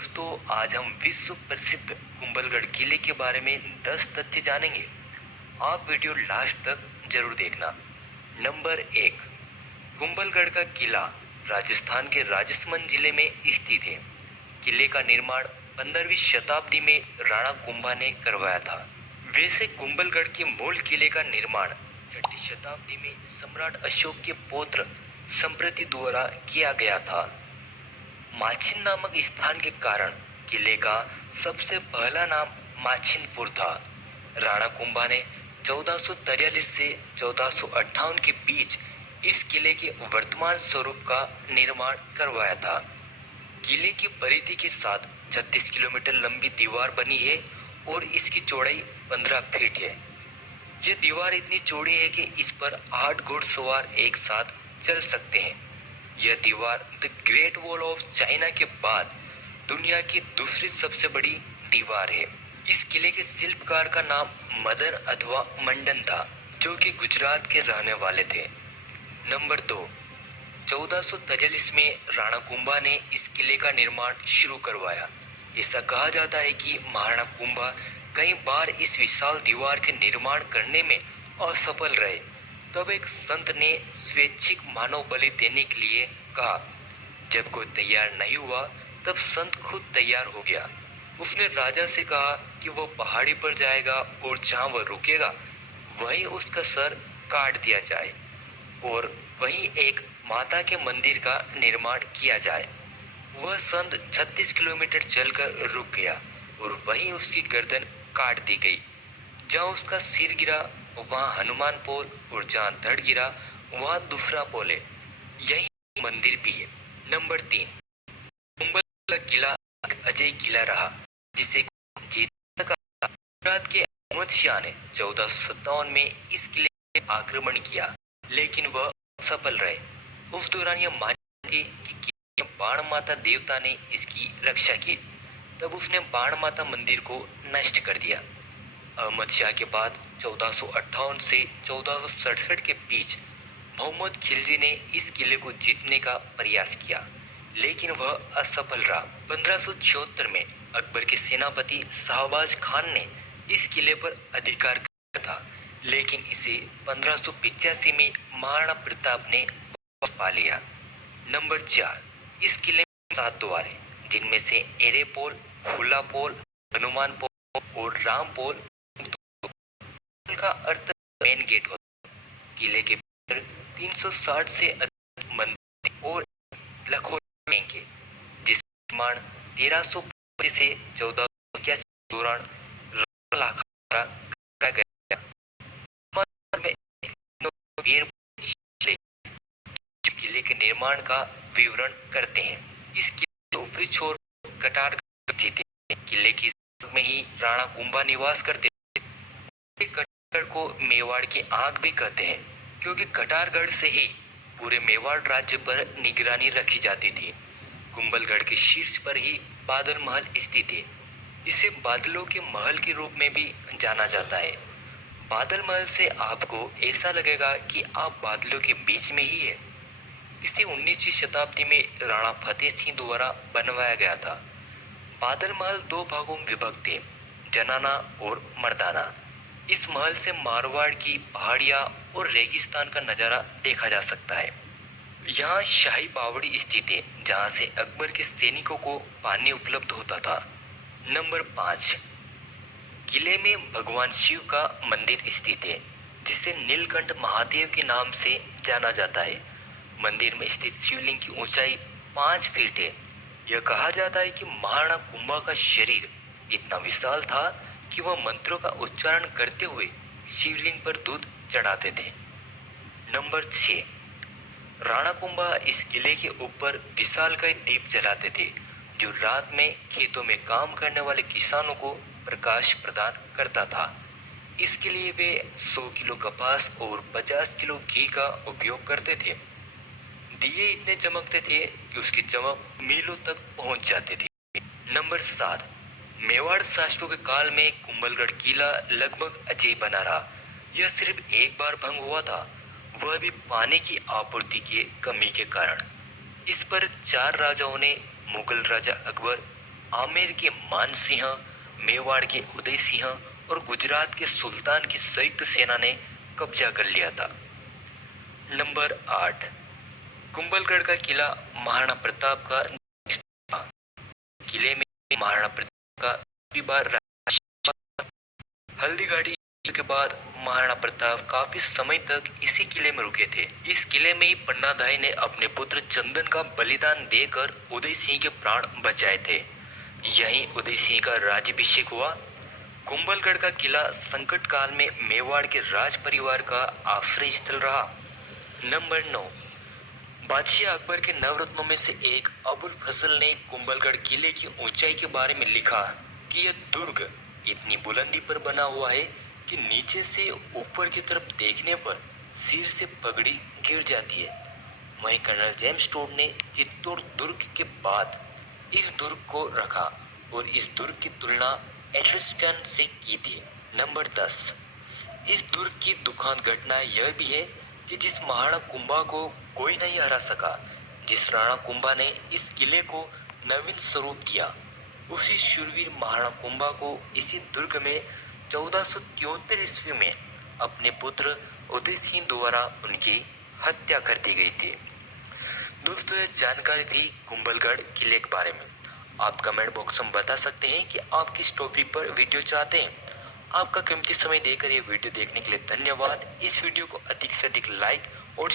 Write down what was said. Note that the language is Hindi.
दोस्तों, आज हम विश्व प्रसिद्ध कुंभलगढ़ किले के बारे में 10 तथ्य जानेंगे। आप वीडियो लास्ट तक जरूर देखना। नंबर 1, कुंभलगढ़ का किला राजस्थान के राजसमंद जिले में स्थित है। किले का निर्माण 15वीं शताब्दी में राणा कुंभा ने करवाया था। वैसे कुंभलगढ़ के मूल किले का निर्माण 6वीं शताब्दी में सम्राट अशोक के पौत्र संप्रति द्वारा किया गया था। माछिन नामक स्थान के कारण किले का सबसे पहला नाम माछिनपुर था। राणा कुंभा ने 1443 से 1458 के बीच इस किले के वर्तमान स्वरूप का निर्माण करवाया था। किले की परिधि के साथ 36 किलोमीटर लंबी दीवार बनी है और इसकी चौड़ाई 15 फीट है। यह दीवार इतनी चौड़ी है कि इस पर 8 घुड़सवार एक साथ चल सकते हैं। यह दीवार the great wall of China के बाद दुनिया की दूसरी सबसे बड़ी दीवार है। इस किले के शिल्पकार का नाम मदन अथवा मंडन था, जो कि गुजरात के रहने वाले थे। नंबर 2, 1443 में राणा कुंभा ने इस किले का निर्माण शुरू करवाया। ऐसा कहा जाता है कि महाराणा कुंभा कई बार इस विशाल दीवार के निर्माण करने में असफल रहे। तब एक संत ने स्वैच्छिक मानव बलि देने के लिए कहा। जब कोई तैयार नहीं हुआ तब संत खुद तैयार हो गया। उसने राजा से कहा कि वह पहाड़ी पर जाएगा और जहाँ वह रुकेगा वहीं उसका सर काट दिया जाए और वहीं एक माता के मंदिर का निर्माण किया जाए। वह संत 36 किलोमीटर चलकर रुक गया और वहीं उसकी गर्दन काट दी गई। जहाँ उसका सिर गिरा वहाँ हनुमान पोल और जहाँ धड़ गिरा वहाँ दूसरा पोल है। यही मंदिर भी है। नंबर 3, कुंभल का किला एक अजय किला रहा जिसे जीतने का गुजरात के अहमद शाह ने 1457 में इस किले पर आक्रमण किया, लेकिन वह असफल रहे। उस दौरान यह मान्यता थी कि किले में बाण माता देवता ने इसकी रक्षा की। तब उसने बाण माता मंदिर को नष्ट कर दिया। अहमद शाह के बाद 1458 से 1467 के बीच मोहम्मद खिलजी ने इस किले को जीतने का प्रयास किया, लेकिन वह असफल रहा। 1574 में अकबर के सेनापति शाहबाज खान ने इस किले पर अधिकार किया था, लेकिन इसे 1585 में महाराणा प्रताप ने वापस पा लिया। नंबर 4, इस किले में 7 द्वार हैं, जिनमें से एरे पोल, हुला पोल, हनुमान पोल और राम पोल का अर्थ मेन गेट होता है। किले के भीतर 360 से अधिक मंदिर और लाखों के जिसका निर्माण 1325 से 1481 के दौरान लाख गया। इस किले के निर्माण का विवरण करते हैं। इस किले के ऊपरी छोर कटार स्थित है। किले की में ही राणा कुंभा निवास करते थे। कटारगढ़ को मेवाड़ की आंख भी कहते हैं, क्योंकि कटारगढ़ से ही पूरे मेवाड़ राज्य पर निगरानी रखी जाती थी। कुंभलगढ़ के शीर्ष पर ही बादल महल स्थित है। इसे बादलों के महल के रूप में भी जाना जाता है। बादल महल से आपको ऐसा लगेगा कि आप बादलों के बीच में ही है। इसे 19वीं शताब्दी में राणा फतेह सिंह द्वारा बनवाया गया था। बादल महल 2 भागों में विभक्त है, जनाना और मर्दाना। इस महल से मारवाड़ की पहाड़ियाँ और रेगिस्तान का नज़ारा देखा जा सकता है। यहाँ शाही बावड़ी स्थित है, जहाँ से अकबर के सैनिकों को पानी उपलब्ध होता था। नंबर 5, किले में भगवान शिव का मंदिर स्थित है, जिसे नीलकंठ महादेव के नाम से जाना जाता है। मंदिर में स्थित शिवलिंग की ऊंचाई 5 फीट है। यह कहा जाता है कि महाराणा कुंभा का शरीर इतना विशाल था कि वह मंत्रों का उच्चारण करते हुए शिवलिंग पर दूध चढ़ाते थे। नंबर 6, राणा कुंभा इस किले के ऊपर विशालकाय दीप जलाते थे, जो रात में खेतों में काम करने वाले किसानों को प्रकाश प्रदान करता था। इसके लिए वे 100 किलो कपास और 50 किलो घी का उपयोग करते थे। दिए इतने चमकते थे कि उसकी चमक मीलों तक पहुंच जाती थी। नंबर 7, मेवाड़ शासकों के काल में कुंभलगढ़ किला लगभग अजय बना रहा। यह सिर्फ एक बार भंग हुआ था, वह भी पानी की आपूर्ति की कमी के कारण। इस पर 4 राजाओं ने मुगल राजा अकबर, आमेर के मान सिंह, मेवाड़ के उदय सिंह और गुजरात के सुल्तान की संयुक्त सेना ने कब्जा कर लिया था। नंबर 8, कुंभलगढ़ का किला महाराणा प्रताप का किले में महाराणा प्रताप का दूसरी बार हल्दीघाटी के बाद महाराणा प्रताप काफी समय तक इसी किले में रुके थे। इस किले में ही पन्नाधाय ने अपने पुत्र चंदन का बलिदान देकर उदय सिंह के प्राण बचाए थे। यहीं उदय सिंह का राज्याभिषेक हुआ। कुंभलगढ़ का किला संकट काल में मेवाड़ के राज परिवार का आश्रय स्थल रहा। नंबर 9, बादशाह अकबर के नवरत्नों में से एक अबुल फजल ने कुंभलगढ़ किले की ऊंचाई के बारे में लिखा कि यह दुर्ग इतनी बुलंदी पर बना हुआ है कि नीचे से ऊपर की तरफ देखने पर सिर से पगड़ी गिर जाती है। वहीं कर्नल जेम्स टोड ने चित्तौड़ दुर्ग के बाद इस दुर्ग को रखा और इस दुर्ग की तुलना एट्रिस्टन से की थी। नंबर 10, इस दुर्ग की दुखद घटना यह भी है कि जिस महाराणा कुंभा को कोई नहीं हरा सका, जिस राणा कुंभा ने इस किले को नवीन स्वरूप दिया, उसी शूरवीर महाराणा कुंभा को इसी दुर्ग में 1473 ईस्वी में अपने पुत्र उदय सिंह द्वारा उनकी हत्या कर दी गई थी। दोस्तों, यह जानकारी थी कुंभलगढ़ किले के बारे में। आप कमेंट बॉक्स में बता सकते हैं कि आप किस टॉपिक पर वीडियो चाहते हैं। आपका कीमती समय देकर ये वीडियो देखने के लिए धन्यवाद। इस वीडियो को अधिक से अधिक लाइक और